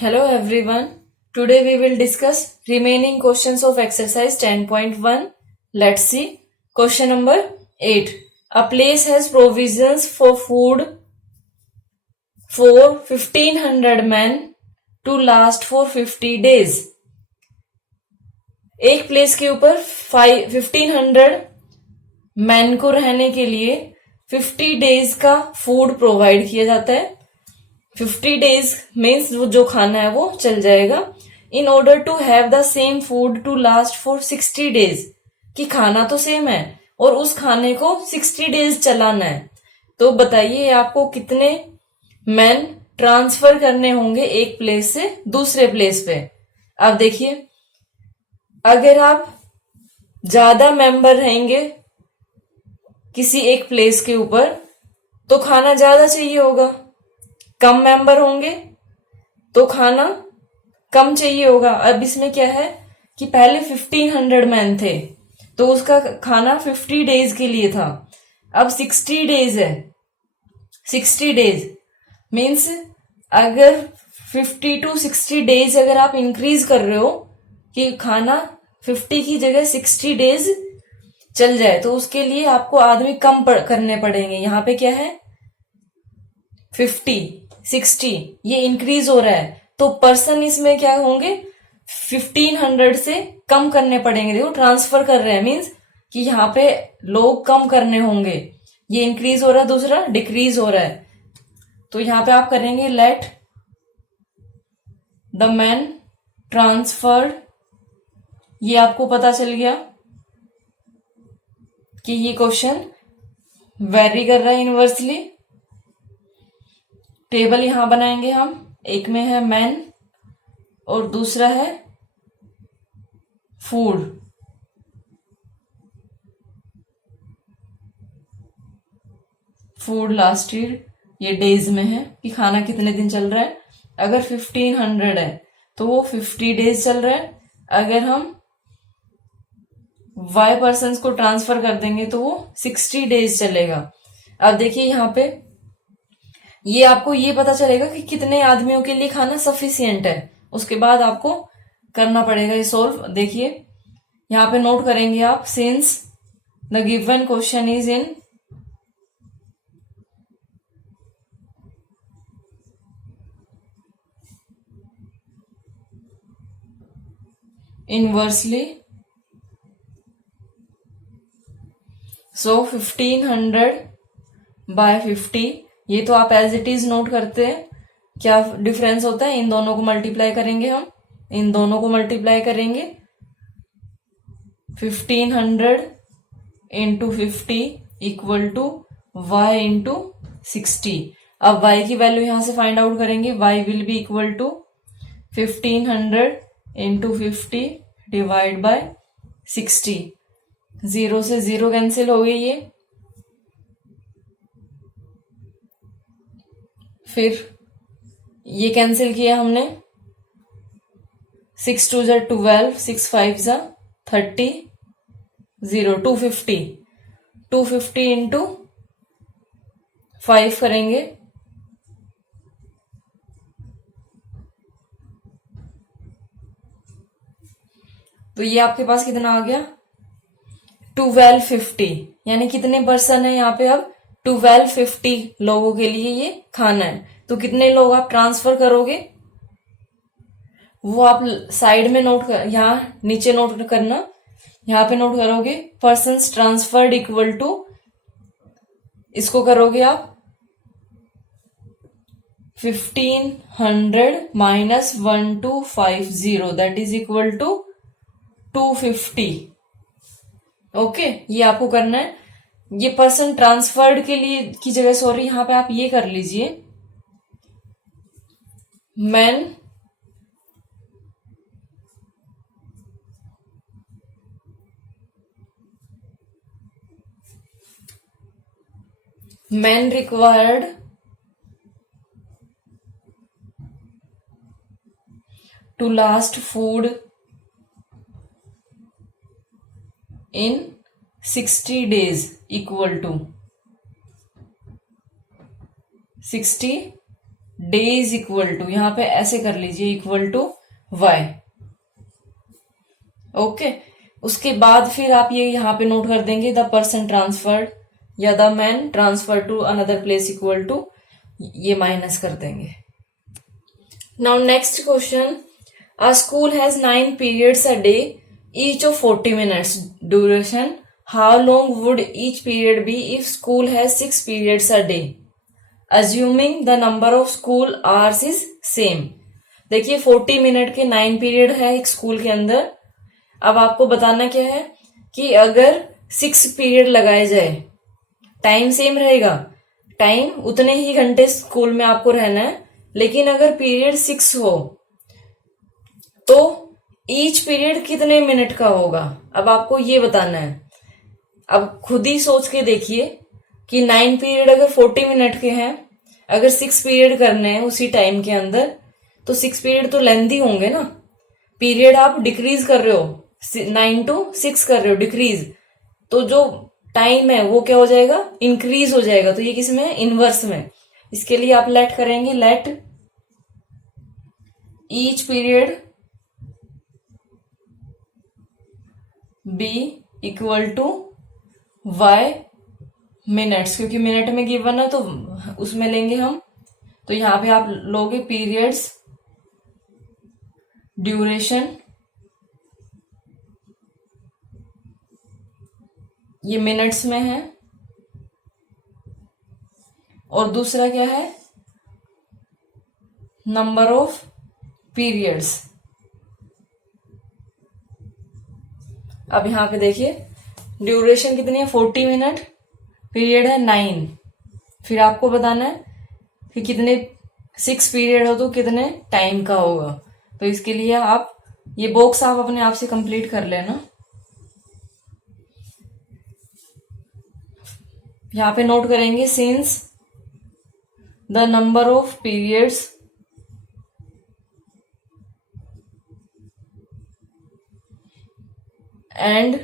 Hello everyone. Today we will discuss remaining questions of exercise 10.1. Let's see. Question number 8. A place has provisions for food for 1500 men to last for 50 days. एक place के ऊपर 1500 man को रहने के लिए 50 days का food provide किया जाता है. 50 डेज मीन्स जो खाना है वो चल जाएगा. In order to have the same food to last for 60 days, कि खाना तो सेम है और उस खाने को 60 डेज चलाना है. तो बताइए आपको कितने मैन ट्रांसफर करने होंगे एक प्लेस से दूसरे प्लेस पे. अब देखिए, अगर आप ज्यादा मेंबर रहेंगे किसी एक प्लेस के ऊपर तो खाना ज्यादा चाहिए होगा. कम मेंबर होंगे तो खाना कम चाहिए होगा. अब इसमें क्या है कि पहले 1500 मैन थे तो उसका खाना 50 डेज के लिए था. अब 60 डेज है. 60 डेज मीन्स अगर 50 टू 60 डेज अगर आप इंक्रीज कर रहे हो कि खाना 50 की जगह 60 डेज चल जाए तो उसके लिए आपको आदमी कम करने पड़ेंगे. यहाँ पे क्या है 50 60 ये इंक्रीज हो रहा है तो पर्सन इसमें क्या होंगे 1500 से कम करने पड़ेंगे. देखो ट्रांसफर कर रहे हैं मीन्स कि यहाँ पे लोग कम करने होंगे. ये इंक्रीज हो रहा है, दूसरा डिक्रीज हो रहा है. तो यहाँ पे आप करेंगे लेट द मैन ट्रांसफर्ड. ये आपको पता चल गया कि ये क्वेश्चन वेरी कर रहा है इनवर्सली. टेबल यहां बनाएंगे हम. एक में है मैन और दूसरा है फूड. फूड लास्टेड ये डेज में है कि खाना कितने दिन चल रहा है. अगर 1500 है तो वो 50 डेज चल रहा है. अगर हम y पर्सन को ट्रांसफर कर देंगे तो वो 60 डेज चलेगा. अब देखिए यहाँ पे ये आपको ये पता चलेगा कि कितने आदमियों के लिए खाना सफिशियंट है. उसके बाद आपको करना पड़ेगा ये सोल्व. देखिए यहाँ पे नोट करेंगे आप, since the given question is in inversely so 1500 by 50. ये तो आप एज इट इज नोट करते हैं. क्या डिफरेंस होता है, इन दोनों को मल्टीप्लाई करेंगे हम. इन दोनों को मल्टीप्लाई करेंगे 1500 into 50 equal to y into 60. अब y की वैल्यू यहां से फाइंड आउट करेंगे. y will be equal to 1500 into 50 divide by 60. 0 से 0 कैंसिल हो गई ये. फिर ये कैंसिल किया हमने. 6 2 जा 12, 6 5 जा 30, 0 250. 250 इंटू 5 करेंगे तो ये आपके पास कितना आ गया 1250. यानी कितने पर्सन है यहाँ पे. अब 1250 लोगों के लिए ये खाना है. तो कितने लोग आप ट्रांसफर करोगे वो आप साइड में नोट कर, यहाँ नीचे नोट करना. यहाँ पे नोट करोगे पर्सन्स ट्रांसफर्ड इक्वल टू, इसको करोगे आप 1500 minus 1250 that is equal to 250. Okay ये आपको करना है. ये पर्सन ट्रांसफर्ड के लिए की जगह सॉरी यहां पे आप ये कर लीजिए man required to last food in 60 days equal to 60 days equal to, यहां पे ऐसे कर लीजिए, इक्वल टू वाई। ओके, उसके बाद फिर आप ये यहां पे नोट कर देंगे द पर्सन ट्रांसफर्ड या the man transfer to another place equal to, ये माइनस कर देंगे। Now next question, a school has 9 periods a day, each of 40 minutes duration. How long would each period be if school has 6 periods a day? Assuming the number of school hours is same. देखिए 40 minute के 9 period है एक school के अंदर। अब आपको बताना क्या है कि अगर 6 पीरियड लगाए जाए, टाइम सेम रहेगा, टाइम उतने ही घंटे स्कूल में आपको रहना है, लेकिन अगर पीरियड 6 हो तो ईच पीरियड कितने मिनट का होगा, अब आपको ये बताना है। अब खुद ही सोच के देखिए कि 9 पीरियड अगर 40 मिनट के हैं, अगर 6 पीरियड करने हैं उसी टाइम के अंदर, तो 6 पीरियड तो लेंथी होंगे ना। पीरियड आप डिक्रीज कर रहे हो, 9 to 6 कर रहे हो डिक्रीज, तो जो टाइम है वो क्या हो जाएगा, इंक्रीज हो जाएगा। तो ये किस में, इनवर्स में। इसके लिए आप लेट करेंगे, let each period be equal to y minutes, क्योंकि मिनट में गिवन है तो उसमें लेंगे हम। तो यहां पे आप लोगे पीरियड्स ड्यूरेशन, ये मिनट्स में है, और दूसरा क्या है, नंबर ऑफ पीरियड्स। अब यहां पे देखिए ड्यूरेशन कितनी है, 40 मिनट, पीरियड है 9, फिर आपको बताना है कि कितने 6 पीरियड हो तो कितने टाइम का होगा। तो इसके लिए आप ये बॉक्स आप अपने आप से कंप्लीट कर लेना। यहां पे नोट करेंगे, since the number of periods and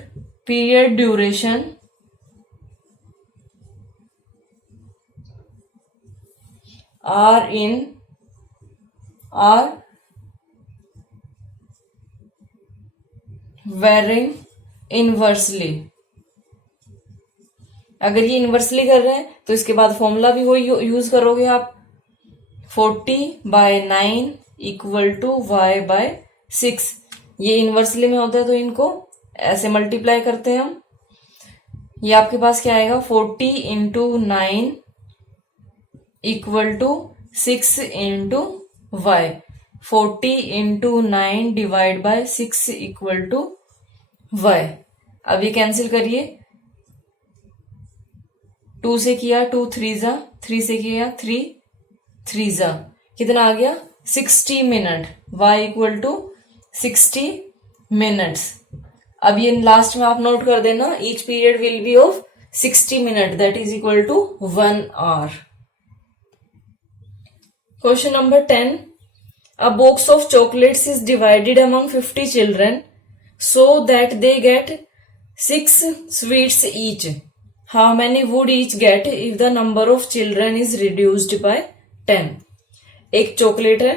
period duration are varying inversely। अगर ये इनवर्सली कर रहे हैं तो इसके बाद फॉर्मूला भी वही यूज करोगे आप, 40/9 इक्वल टू वाई बाय 6। ये इनवर्सली में होता है तो इनको ऐसे मल्टीप्लाई करते हैं हम। ये आपके पास क्या आएगा, 40 into 9 equal to 6 into y, 40 into 9 divide by 6 equal to y. अब ये कैंसिल करिए, 2 से किया 2 3 जा, 3 से किया 3 3 जा, कितना आ गया 60 minute, y equal to 60 minutes. अब ये लास्ट में आप नोट कर देना, each period will be of 60 minute, that is equal to 1 hour। Question number 10, a box of chocolates is divided among 50 children so that they get 6 sweets each. How many would each get if the number of children is reduced by 10? एक chocolate है,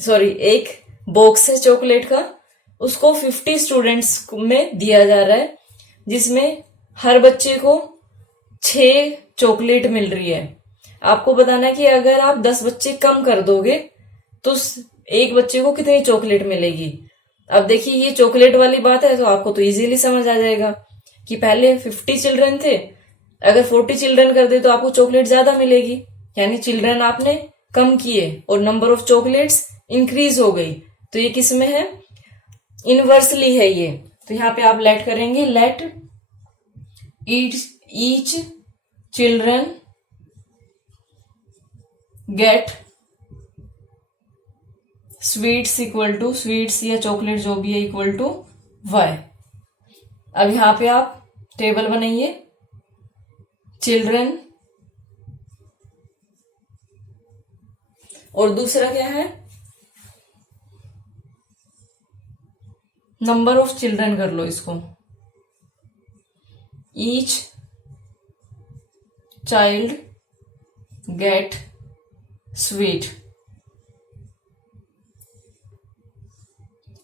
sorry एक box है chocolate का, उसको 50 students में दिया जा रहा है, जिसमें हर बच्चे को 6 चॉकलेट मिल रही है। आपको बताना है कि अगर आप 10 बच्चे कम कर दोगे तो एक बच्चे को कितनी चॉकलेट मिलेगी। अब देखिए ये चॉकलेट वाली बात है तो आपको तो इजीली समझ आ जाएगा कि पहले 50 चिल्ड्रन थे, अगर 40 चिल्ड्रन कर दे तो आपको चॉकलेट ज्यादा मिलेगी, यानी चिल्ड्रन आपने कम किए और नंबर ऑफ चॉकलेट्स इंक्रीज हो गई। तो ये किस में है, इनवर्सली है ये। तो यहाँ पे आप लेट करेंगे, let each children get sweets equal to, sweets या चॉकलेट जो भी है इक्वल टू वाई। अब यहां पे आप टेबल बनाइए, चिल्ड्रन और दूसरा क्या है, नंबर ऑफ चिल्ड्रन कर लो इसको, each child gate sweet.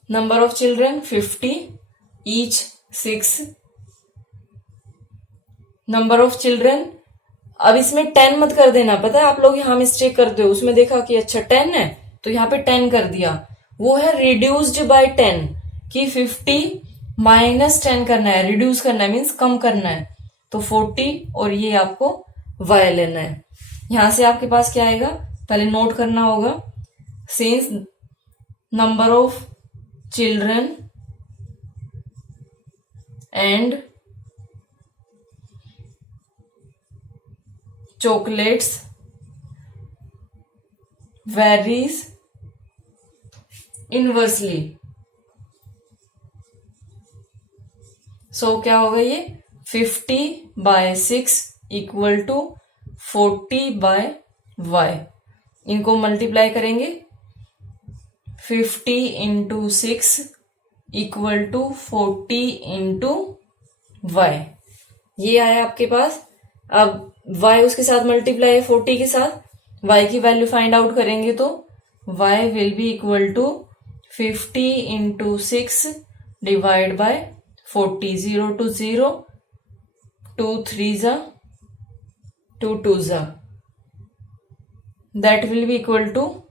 Number of children 50, each 6. Number of children, अब इसमें 10 मत कर देना, पता है आप लोग यहाँ मिस्टेक करते हो, उसमें देखा कि अच्छा 10 है तो यहाँ पे 10 कर दिया, वो है रिड्यूस्ड बाय 10 कि 50 माइनस 10 करना है, रिड्यूस करना है मीन्स कम करना है, तो 40 और ये आपको y लेना है। यहां से आपके पास क्या आएगा, पहले नोट करना होगा, since number of children and chocolates varies inversely, सो क्या होगा ये 50/6 इक्वल टू 40/y। इनको मल्टीप्लाई करेंगे, 50 into 6 equal to 40 into y, ये आया आपके पास। अब y उसके साथ मल्टीप्लाई है 40 के साथ, y की वैल्यू फाइंड आउट करेंगे तो y will be equal to 50 into 6 divide by 40, 0 to 0, 2 3s 2 2s, that will be equal to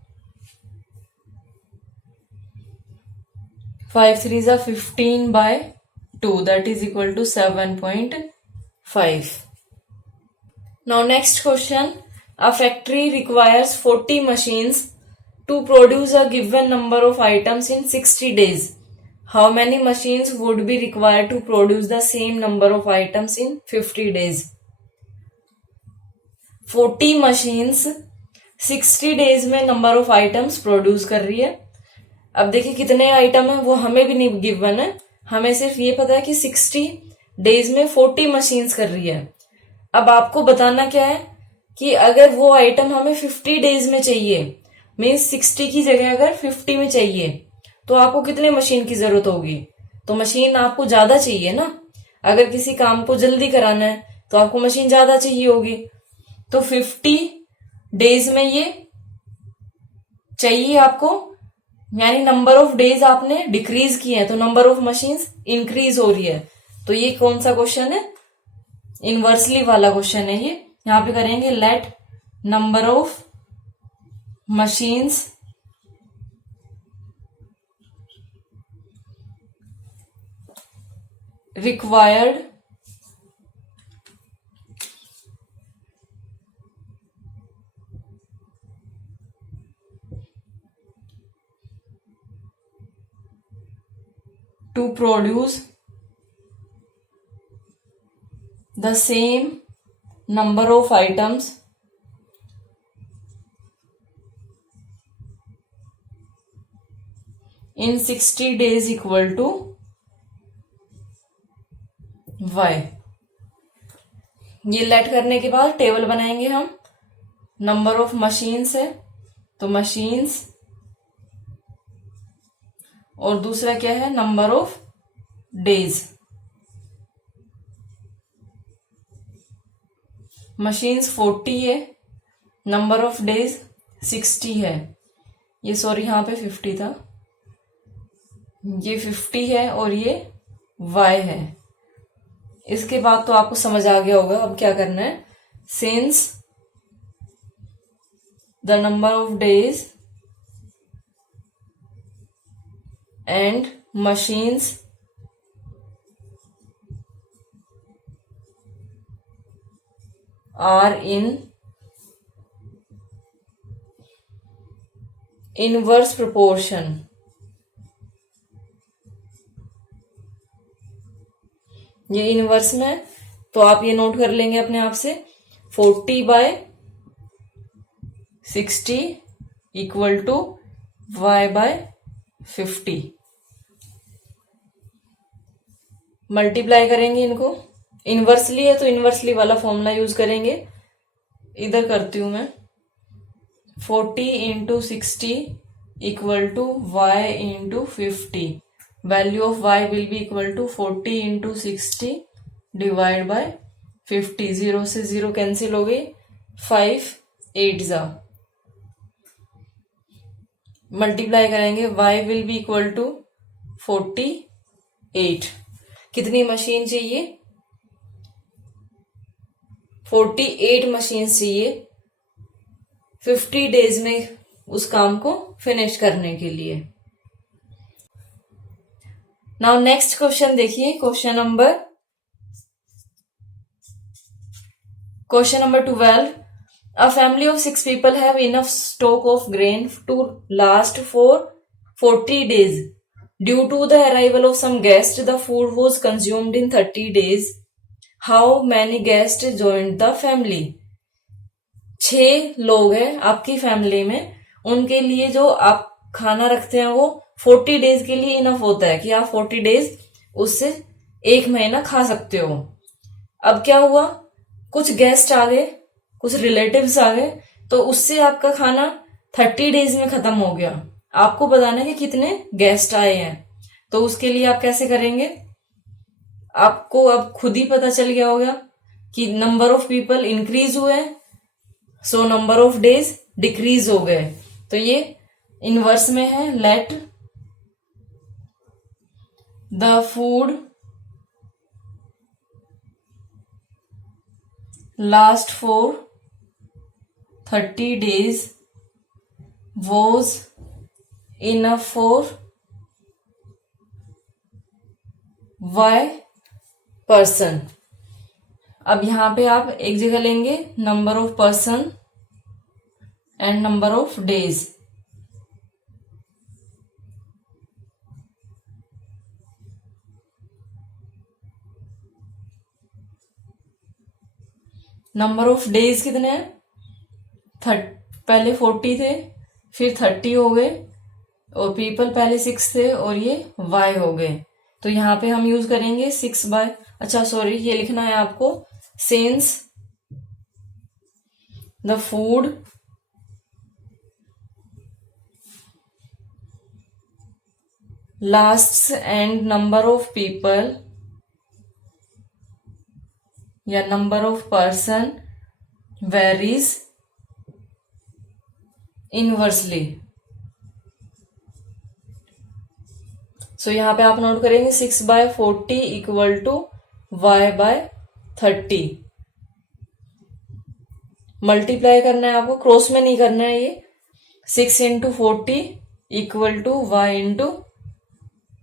5 3s 15/2, that is equal to 7.5. Now next question, a factory requires 40 machines to produce a given number of items in 60 days. How many machines would be required to produce the same number of items in 50 days? 40 machines 60 days में number of items produce कर रही है। अब देखिए कितने item है वो हमें भी नहीं गिवन है, हमें सिर्फ ये पता है कि 60 डेज में 40 मशीन्स कर रही है। अब आपको बताना क्या है कि अगर वो आइटम हमें 50 डेज में चाहिए, मीन्स 60 की जगह अगर 50 में चाहिए, तो आपको कितने मशीन की जरूरत होगी, तो मशीन आपको ज्यादा चाहिए ना। अगर किसी काम को जल्दी कराना है तो आपको मशीन ज्यादा चाहिए होगी, तो 50 डेज में ये चाहिए आपको, यानी नंबर ऑफ डेज आपने डिक्रीज किए हैं तो नंबर ऑफ मशीन्स इंक्रीज हो रही है। तो ये कौन सा क्वेश्चन है, इनवर्सली वाला क्वेश्चन है ये। यहां पे करेंगे late number of machines required to produce the same number of items in 60 days equal to y। ये लेट करने के बाद टेबल बनाएंगे हम, नंबर ऑफ मशीन्स है तो मशीन्स, और दूसरा क्या है नंबर ऑफ डेज। मशीन्स 40 है, नंबर ऑफ डेज 60 है, ये सॉरी यहां पे 50 था, ये 50 है और ये y है। इसके बाद तो आपको समझ आ गया होगा अब क्या करना है, since the number of days and machines are in inverse proportion, ये इनवर्स में है तो आप ये नोट कर लेंगे अपने आप से, 40/60 इक्वल टू y/50। मल्टीप्लाई करेंगे इनको, इनवर्सली है तो इनवर्सली वाला फॉर्मूला यूज करेंगे। इधर करती हूं मैं, 40 into 60 equal to y into 50, value of y will be equal to 40 into 60 divide by 50, 0 से 0 कैंसिल हो गई, 5 8s मल्टीप्लाई करेंगे, y will be equal to 48। कितनी मशीन चाहिए? 48 मशीन चाहिए 50 डेज में उस काम को फिनिश करने के लिए। नाउ नेक्स्ट क्वेश्चन देखिए, question number 12। A family of 6 people have enough stock of grain to last for 40 days. Due to the arrival of some guests, the food was consumed in 30 days. How many guests joined the family? 6 लोग हैं आपकी family में, उनके लिए जो आप खाना रखते हैं वो 40 डेज के लिए इनफ होता है कि आप 40 डेज उससे 1 महीना खा सकते हो। अब क्या हुआ, कुछ गेस्ट आ गए, कुछ रिलेटिव्स आ गए, तो उससे आपका खाना 30 डेज में खत्म हो गया। आपको बताना है कि कितने गेस्ट आए हैं, तो उसके लिए आप कैसे करेंगे? आपको अब खुद ही पता चल गया होगा कि नंबर ऑफ पीपल इंक्रीज हुए हैं, so number of days decrease हो गए। तो ये इनवर्स में है, let the food last for 30 days was enough for y person। अब यहां पे आप एक जगह लेंगे number of person and number of days. Number of days कितने हैं? पहले 40 थे, फिर 30 हो गए, और पीपल पहले 6 थे और ये y हो गए। तो यहाँ पे हम यूज करेंगे 6 बाय, अच्छा सॉरी ये लिखना है आपको, since the food lasts and number of people या number of person varies inversely. So यहां पे आप नोट करेंगे 6/40 इक्वल टू y/30। मल्टीप्लाई करना है आपको, क्रॉस में नहीं करना है। ये 6 into 40 equal to y into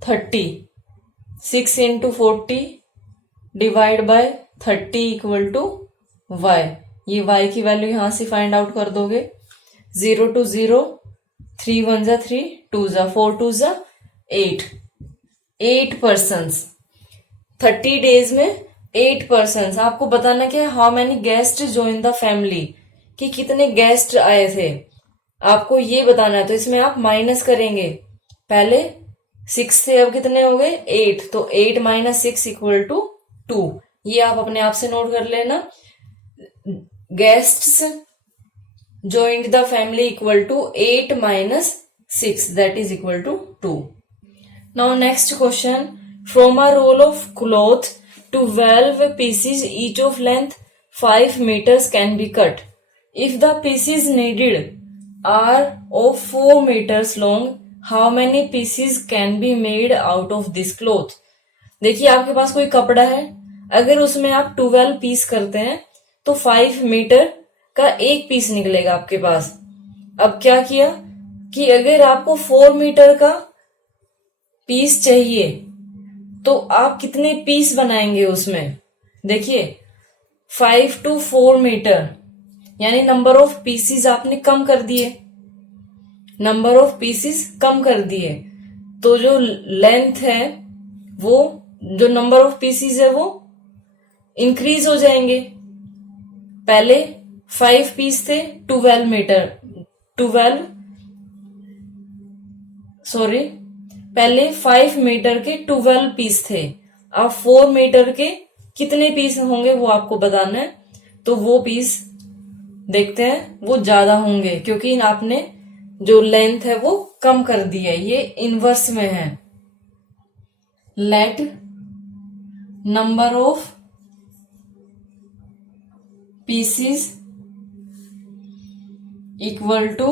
30। 6 into 40 divide by 30 equal to y। ये y की वैल्यू यहां से फाइंड आउट कर दोगे। 0 to 0, 3 1 जा 3, 2 जा 4, 2 जा 8। 8 पर्सन 30 डेज में 8 पर्सन। आपको बताना क्या है, how many guest join the family, कि कितने गेस्ट आए थे, आपको ये बताना है। तो इसमें आप माइनस करेंगे, पहले 6 थे अब कितने हो गए 8, तो 8 माइनस 6 इक्वल टू 2। ये आप अपने आप से नोट कर लेना। Guests joined the family equal to 8 minus 6, that is equal to 2. Now next question, from a roll of cloth 12 pieces each of length 5 meters can be cut. If the pieces needed are of 4 meters long, how many pieces can be made out of this cloth? देखिए आपके पास कोई कपड़ा है, अगर उसमें आप 12 piece करते हैं तो 5 मीटर का एक पीस निकलेगा आपके पास। अब क्या किया कि अगर आपको 4 मीटर का पीस चाहिए तो आप कितने पीस बनाएंगे उसमें? देखिए 5 to 4 मीटर यानी नंबर ऑफ पीसीज आपने कम कर दिए, नंबर ऑफ पीसीज कम कर दिए, तो जो लेंथ है वो, जो नंबर ऑफ पीसीज है वो इंक्रीज हो जाएंगे। पहले 5 पीस थे 12 मीटर, 12 सॉरी पहले 5 मीटर के 12 पीस थे। अब 4 मीटर के कितने पीस होंगे वो आपको बताना है। तो वो पीस देखते हैं, वो ज्यादा होंगे क्योंकि आपने जो लेंथ है वो कम कर दी है। ये इनवर्स में है। Let number of pieces equal to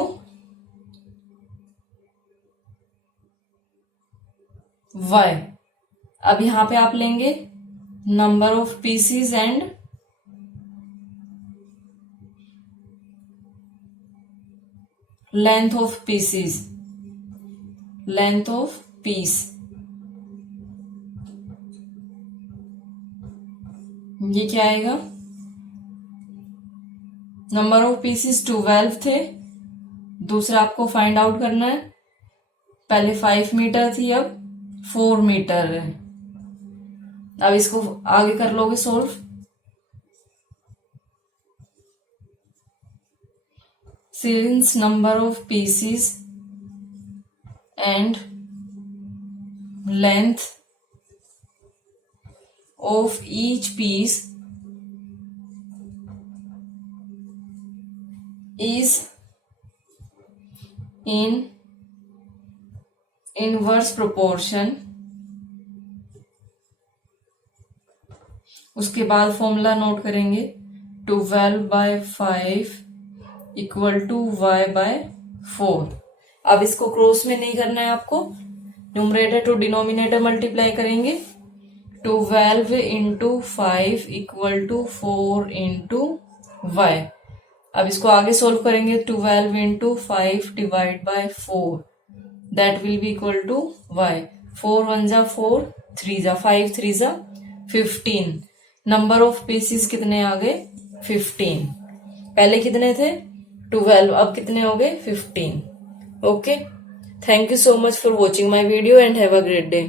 y। अब यहां पे आप लेंगे number of pieces and length of pieces, length of piece. ये क्या आएगा, नंबर ऑफ पीसीज 12 थे, दूसरा आपको फाइंड आउट करना है, पहले 5 मीटर थी अब 4 मीटर है। अब इसको आगे कर लोगे solve. Since number of pieces and length of each piece is in inverse proportion, उसके बाद फॉर्मूला नोट करेंगे 12/5 इक्वल टू y/4। अब इसको क्रॉस में नहीं करना है आपको, न्यूमरेटर टू डिनोमिनेटर मल्टीप्लाई करेंगे, 12 into 5 equal to 4 into y। अब इसको आगे सोल्व करेंगे, 12 into 5 divide by 4 that will be equal to y। 4 1 जा 4, 3 जा 5, 3 जा 15। नंबर ऑफ पीसीस कितने आ गए, 15। पहले कितने थे 12, अब कितने हो गए 15। Okay, thank you so much for watching my video and have a great day.